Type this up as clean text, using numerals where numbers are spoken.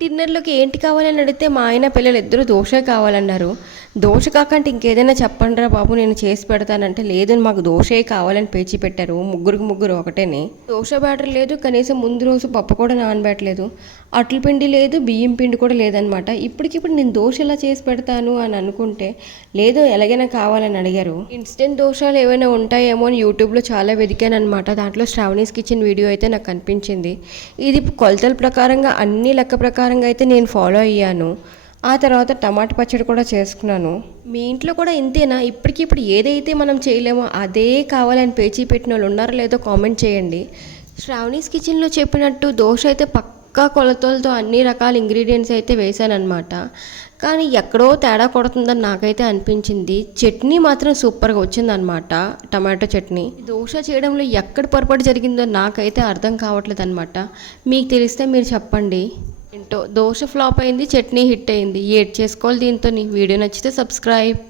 డిన్నర్‌లోకి ఏంటి కావాలని అడిగితే మా ఆయన పిల్లలిద్దరూ దోస కావాలన్నారు. దోస కాకంటే ఇంకేదైనా చెప్పండ్రా బాబు నేను చేసి పెడతానంటే, లేదండి మాకు దోసే కావాలని పేచీ పెట్టారు. ముగ్గురికి ముగ్గురు ఒకటేనే. దోస బ్యాటర్ లేదు, కనీసం ముందు రోజు పప్పు కూడా నానబెట్టలేదు. అట్ల పిండి లేదు, బియ్యం పిండి కూడా లేదనమాట. ఇప్పటికిప్పుడు నేను దోస ఎలా చేసి పెడతాను అని అనుకుంటే, లేదు ఎలాగైనా కావాలని అడిగారు. ఇన్స్టెంట్ దోసలు ఏవైనా ఉంటాయేమో అని యూట్యూబ్‌లో చాలా వెతికాననమాట. దాంట్లో శ్రావణీస్ కిచెన్ వీడియో అయితే నాకు కనిపించింది. ఇది కొలతల ప్రకారంగా అన్ని లెక్క ప్రకారంగా అయితే నేను ఫాలో అయ్యాను. ఆ తర్వాత టమాటా పచ్చడి కూడా చేసుకున్నాను. మీ ఇంట్లో కూడా ఇంతేనా? ఇప్పటికిప్పుడు ఏదైతే మనం చేయలేమో అదే కావాలని పేచీ పెట్టిన వాళ్ళు ఉన్నారో లేదో కామెంట్ చేయండి. శ్రావణీస్ కిచెన్లో చెప్పినట్టు దోశ అయితే పక్కా కొలతలతో అన్ని రకాల ఇంగ్రీడియంట్స్ అయితే వేసానన్నమాట. కానీ ఎక్కడో తేడా కొడుతుందని నాకైతే అనిపించింది. చట్నీ మాత్రం సూపర్గా వచ్చిందనమాట, టమాటో చట్నీ. దోశ చేయడంలో ఎక్కడ పొరపాటు జరిగిందో నాకైతే అర్థం కావట్లేదు అనమాట. మీకు తెలిస్తే మీరు చెప్పండి. ఏంటో దోశ ఫ్లాప్ అయింది, చట్నీ హిట్ అయింది. ఏడ్ చేసుకోవాలి దీంతో. వీడియో నచ్చితే సబ్స్క్రైబ్.